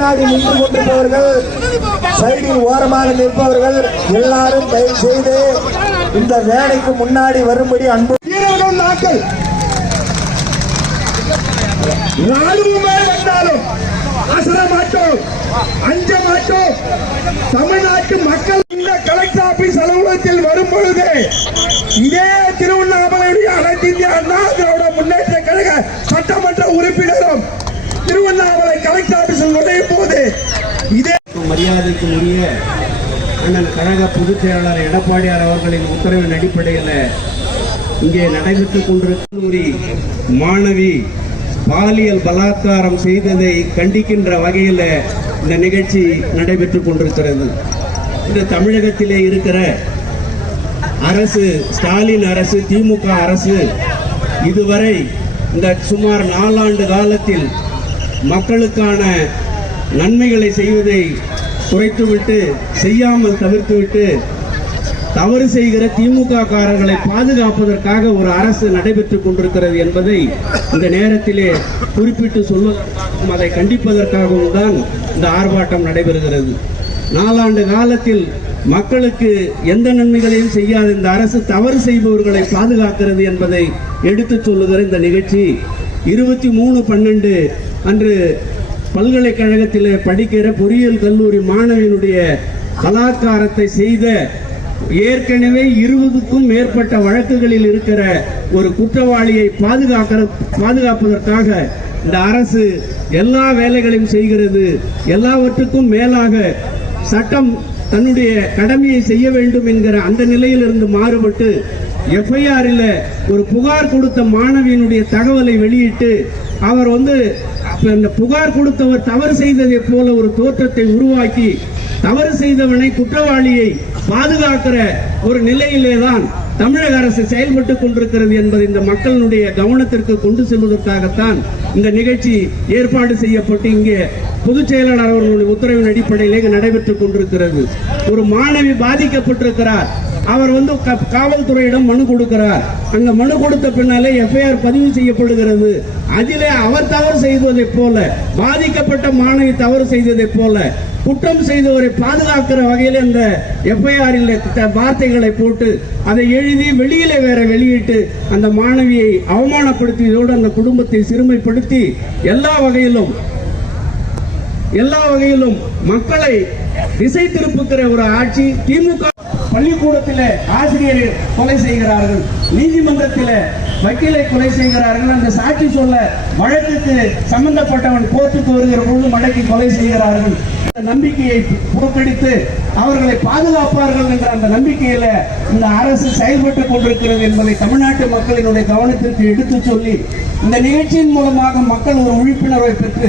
முன்னாடி நின்று கொண்டிருப்பவர்கள் சைடில் ஓரமாக நிற்பவர்கள் எல்லாரும் தயவு செய்து இந்த வேலைக்கு முன்னாடி வரும்படி அன்பு வீரர்கள் நாட்கள். ராணுவமே வந்தாலும் அசர மாட்டோம் அஞ்ச மாட்டோம் தமிழ்நாட்டு மக்கள் இந்த கலெக்டர் ஆபீஸ் அலுவலகத்தில் வரும் பொழுது இதே திருவண்ணாமலையுடைய அனைத்து இந்திய அண்ணா திராவிட முன்னேற்ற கழக சட்டமன்ற உறுப்பினரும் திருவண்ணாமலை கலெக்டர் ஆபீஸில் நுழையும் இதே மரியாதைக்கு அண்ணன் கழக பொதுச் செயலாளர் எடப்பாடியார் அவர்களின் உத்தரவின் அடிப்படையில் இங்கே நடைபெற்றுக் கொண்டிருக்கும் மாணவி பாலியல் பலாத்காரம் செய்ததை கண்டிக்கின்ற வகையில் இந்த நிகழ்ச்சி நடைபெற்றுக் கொண்டிருக்கிறது. இந்த தமிழகத்திலே இருக்கிற அரசு ஸ்டாலின் அரசு திமுக அரசு இதுவரை இந்த சுமார் நாலாண்டு காலத்தில் மக்களுக்கான நன்மைகளை செய்வதை குறைத்துவிட்டு செய்யாமல் தவிர்த்துவிட்டு தவறு செய்கிற திமுக காரர்களை பாதுகாப்பதற்காக ஒரு அரசு நடைபெற்றுக் கொண்டிருக்கிறது என்பதை இந்த நேரத்திலே குறிப்பிட்டு சொல்வதற்காகவும் அதை கண்டிப்பதற்காகவும் தான் இந்த ஆர்ப்பாட்டம் நடைபெறுகிறது. நாலாண்டு காலத்தில் மக்களுக்கு எந்த நன்மைகளையும் செய்யாத இந்த அரசு தவறு செய்பவர்களை பாதுகாக்கிறது என்பதை எடுத்துச் சொல்லுகிற இந்த நிகழ்ச்சி இருபத்தி மூணு பன்னெண்டு அன்று பல்கலைக்கழகத்தில் படிக்கிற பொறியியல் கல்லூரி மாணவியினுடைய பலாத்காரத்தை செய்த ஏற்கனவே இருபதுக்கும் மேற்பட்ட வழக்குகளில் இருக்கிற ஒரு குற்றவாளியை பாதுகாக்கிற பாதுகாப்பதற்காக இந்த அரசு எல்லா வேலைகளையும் செய்கிறது. எல்லாவற்றுக்கும் மேலாக சட்டம் தன்னுடைய கடமையை செய்ய வேண்டும் என்கிற அந்த நிலையிலிருந்து மாறுபட்டு எஃப்ஐஆரில் ஒரு புகார் கொடுத்த மாணவியினுடைய தகவலை வெளியிட்டு அவர் வந்து இந்த புகார் கொடுத்தவர் தவறு செய்ததை போல ஒரு தோற்றத்தை உருவாக்கி தவறு செய்தவனை குற்றவாளியை பாதுகாக்கிற ஒரு நிலையிலே தான் தமிழக அரசு செயல்பட்டு கொண்டிருக்கிறது என்பதை இந்த மக்களுடைய கவனத்திற்கு கொண்டு செல்வதற்காகத்தான் இந்த நிகழ்ச்சி ஏற்பாடு செய்யப்பட்டு இங்கே பொதுச் செயலாளர் அவர்களுடைய உத்தரவின் அடிப்படையிலே இங்கு நடைபெற்றுக் கொண்டிருக்கிறது. ஒரு மாணவி பாதிக்கப்பட்டிருக்கிறார். அவர் வந்து காவல்துறையிடம் மனு கொடுக்கிறார். அங்க மனு கொடுத்த பின்னாலே எஃப்ஐஆர் பதிவு செய்யப்படுகிறது. அதிலே அவர் தவறு செய்ததை போல பாதிக்கப்பட்ட மாணவி தவறு செய்ததை போல குற்றம் செய்தவரை பாதுகாக்கிற வகையில் இந்த எஃப்ஐஆரில் வார்த்தைகளை போட்டு அதை எழுதி வெளியில வேற வெளியிட்டு அந்த மாணவியை அவமானப்படுத்தியதோடு அந்த குடும்பத்தை சிறுமைப்படுத்தி எல்லா வகையிலும் எல்லா வகையிலும் மக்களை திசை திருப்புகிற ஒரு ஆட்சி திமுக பள்ளிக்கூடத்தில் ஆசிரியரை கொலை செய்கிறார்கள். நீதிமன்றத்தில் வக்கீலை கொலை செய்கிறார்கள். அந்த சாட்சி சொல்ல வழக்குக்கு சம்பந்தப்பட்டவன் கோர்ட்டுக்கு வருகிற பொழுது மடக்கி கொலை செய்கிறார்கள். நம்பிக்கையை புறக்கணித்து அவர்களை பாதுகாப்பார்கள் என்ற அந்த நம்பிக்கையில இந்த அரசு செயல்பட்டுக் கொண்டிருக்கிறது என்பதை தமிழ்நாட்டு மக்களினுடைய கவனத்திற்கு எடுத்துச் சொல்லி இந்த நிகழ்ச்சியின் மூலமாக மக்கள் ஒரு விழிப்புணர்வை பெற்று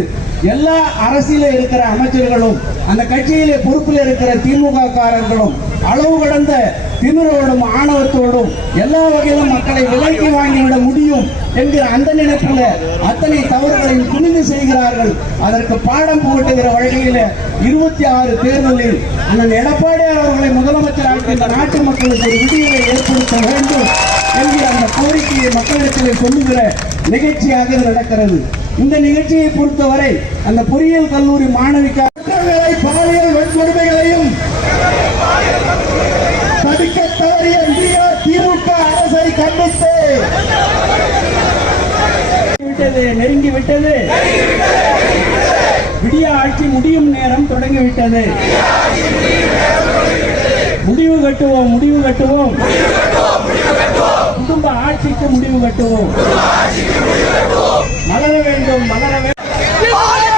எல்லா அரசியல இருக்கிற அமைச்சர்களும் அந்த கட்சியிலே பொறுப்பில் இருக்கிற திமுக காரர்களும் அளவு கடந்த திமிரோடும் ஆணவத்தோடும் எல்லா வகையிலும் மக்களை விலக்கி வாங்கிவிட முடியும் என்கிற அந்த நினைப்பில் அத்தனை தவறுகளையும் துணிந்து செய்கிறார்கள். அதற்கு பாடம் புகட்டுகிற வழியில இருபத்தி ஆறு தேர்தலில் அண்ணன் எடப்பாடி அவர்களை முதலமைச்சராக இந்த நாட்டு மக்களுக்கு ஒரு விடியலை ஏற்படுத்த வேண்டும். மக்களிடத்தில் சொல்லுகிற நிகழ்ச்சியாக இது நடக்கிறது. இந்த நிகழ்ச்சியை பொறுத்தவரை அந்த பொறியியல் கல்லூரி மாணவிக்கு குற்றங்களை, பாலியல் வன்கொடுமைகளையும் தடுக்க தவறிய திமுக அரசை கண்டித்து விட்டது நெருங்கி விட்டது. விடிய ஆட்சி முடியும் நேரம் தொடங்கிவிட்டது முடிவு கட்டுவோம் முடிவு கட்டுவோம். ஆட்சிக்கு முடிவு கட்டுவோம். மலர வேண்டும் மலர வேண்டும்.